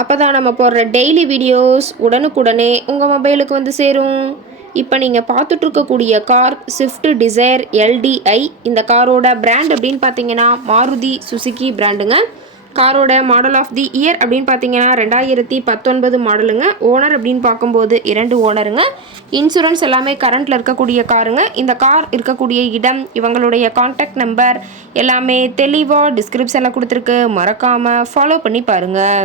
அப்போ தான் நம்ம போடுற டெய்லி வீடியோஸ் உடனுக்குடனே உங்கள் மொபைலுக்கு வந்து சேரும். இப்போ நீங்கள் பார்த்துட்ருக்கக்கூடிய கார் ஸ்விஃப்ட் டிசைர் எல்டிஐ இந்த காரோட பிராண்ட் அப்படின்னு பார்த்தீங்கன்னா மாருதி சுசுகி பிராண்டுங்க காரோட மாடல் ஆஃப் தி இயர் அப்படின்னு பார்த்தீங்கன்னா ரெண்டாயிரத்தி பத்தொன்பது மாடலுங்க ஓனர் அப்படின்னு பார்க்கும்போது இரண்டு ஓனருங்க இன்சூரன்ஸ் எல்லாமே கரண்ட்டில் இருக்கக்கூடிய காருங்க இந்த கார் இருக்கக்கூடிய இடம் இவங்களுடைய காண்டாக்ட் நம்பர் எல்லாமே தெளிவாக டிஸ்கிரிப்ஷனில் கொடுத்துருக்கு. மறக்காமல் ஃபாலோ பண்ணி பாருங்கள்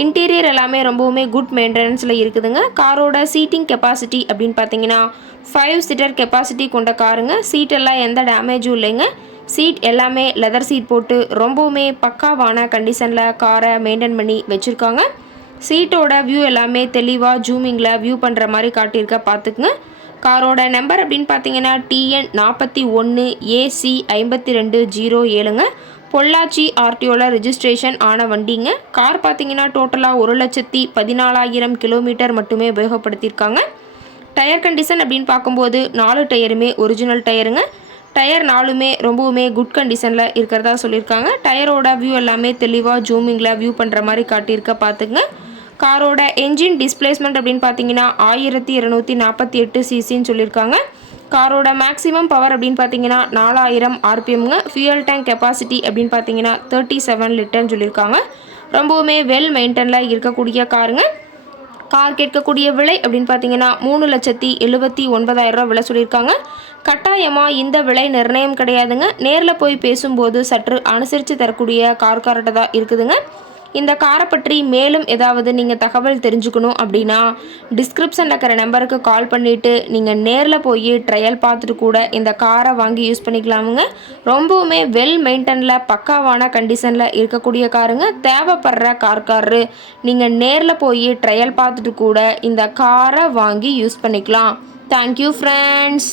இன்டீரியர் எல்லாமே ரொம்பவுமே குட் மெயின்டெனன்ஸில் இருக்குதுங்க. காரோட சீட்டிங் கெப்பாசிட்டி அப்படின்னு பார்த்தீங்கன்னா ஃபைவ் சீட்டர் கெப்பாசிட்டி கொண்ட காருங்க. சீட்டெல்லாம் எந்த டேமேஜும் இல்லைங்க. சீட் எல்லாமே லெதர் சீட் போட்டு ரொம்பவுமே பக்காவான கண்டிஷனில் காரை மெயின்டைன் பண்ணி வச்சுருக்காங்க. சீட்டோட வியூ எல்லாமே தெளிவாக ஜூமிங்கில் வியூ பண்ணுற மாதிரி காட்டியிருக்க பார்த்துக்குங்க. காரோட நம்பர் அப்படின்னு பார்த்தீங்கன்னா டிஎன் நாற்பத்தி ஒன்று ஏசி ஐம்பத்தி ரெண்டு ஜீரோ ஏழுங்க. பொள்ளாச்சி ஆர்டிஓவில் ரெஜிஸ்ட்ரேஷன் ஆன வண்டிங்க. கார் பார்த்தீங்கன்னா டோட்டலாக ஒரு லட்சத்தி பதினாலாயிரம் கிலோமீட்டர் மட்டுமே உபயோகப்படுத்தியிருக்காங்க. டயர் கண்டிஷன் அப்படின்னு பார்க்கும்போது நாலு டயருமே ஒரிஜினல் டயருங்க. டயர் நாலுமே ரொம்பவுமே குட் கண்டிஷனில் இருக்கிறதா சொல்லியிருக்காங்க. டயரோட வியூ எல்லாமே தெளிவாக ஜூமிங்கில் வியூ பண்ணுற மாதிரி காட்டியிருக்க பார்த்துங்க காரோட என்ஜின் டிஸ்பிளேஸ்மெண்ட் அப்படின்னு பார்த்தீங்கன்னா ஆயிரத்தி இரநூத்தி நாற்பத்தி எட்டு சிசின்னு சொல்லியிருக்காங்க. காரோட மேக்ஸிமம் பவர் அப்படின்னு பார்த்தீங்கன்னா நாலாயிரம் ஆர்பிஎம்ங்க. ஃபியூயல் டேங்க் கெப்பாசிட்டி அப்படின்னு பார்த்தீங்கன்னா தேர்ட்டி செவன் லிட்டர்னு சொல்லியிருக்காங்க. ரொம்பவுமே வெல் மெயின்டெனில் இருக்கக்கூடிய காருங்க. கார் கேட்கக்கூடிய விலை அப்படின்னு பார்த்தீங்கன்னா மூணு லட்சத்தி எழுபத்தி ஒன்பதாயிரரூவா விலை சொல்லியிருக்காங்க. கட்டாயமாக இந்த விலை நிர்ணயம் கிடையாதுங்க. நேரில் போய் பேசும்போது சற்று அனுசரித்து தரக்கூடிய கார்கார்ட்ட தான் இருக்குதுங்க. இந்த காரை பற்றி மேலும் ஏதாவது நீங்கள் தகவல் தெரிஞ்சுக்கணும் அப்படின்னா டிஸ்கிரிப்ஷனில் இருக்கிற நம்பருக்கு கால் பண்ணிவிட்டு நீங்கள் நேரில் போய் ட்ரையல் பார்த்துட்டு கூட இந்த காரை வாங்கி யூஸ் பண்ணிக்கலாமுங்க. ரொம்பவுமே வெல் மெயின்டனில் பக்காவான கண்டிஷனில் இருக்கக்கூடிய காருங்க. தேவைப்படுற கார்காரரு நீங்கள் நேரில் போய் ட்ரையல் பார்த்துட்டு கூட இந்த காரை வாங்கி யூஸ் பண்ணிக்கலாம். Thank you friends